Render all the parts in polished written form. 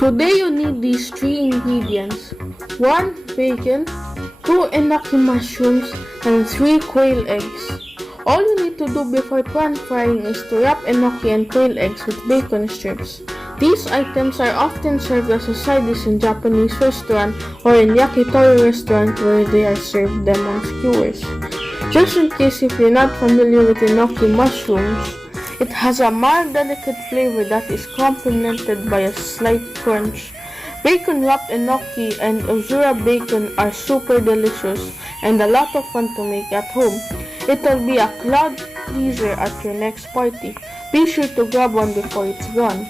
Today you need these 3 ingredients: 1 bacon, 2 enoki mushrooms, and 3 quail eggs. All you need to do before pan frying is to wrap enoki and quail eggs with bacon strips. These items are often served as a side dish in Japanese restaurant or in yakitori restaurant where they are served them on skewers. Just in case if you're not familiar with enoki mushrooms, it has a mild delicate flavor that is complemented by a slight crunch. Bacon wrapped enoki and Uzura bacon are super delicious and a lot of fun to make at home. It'll be a crowd pleaser at your next party. Be sure to grab one before it's gone.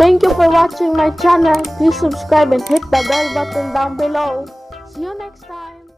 Thank you for watching my channel. Please subscribe and hit the bell button down below. See you next time.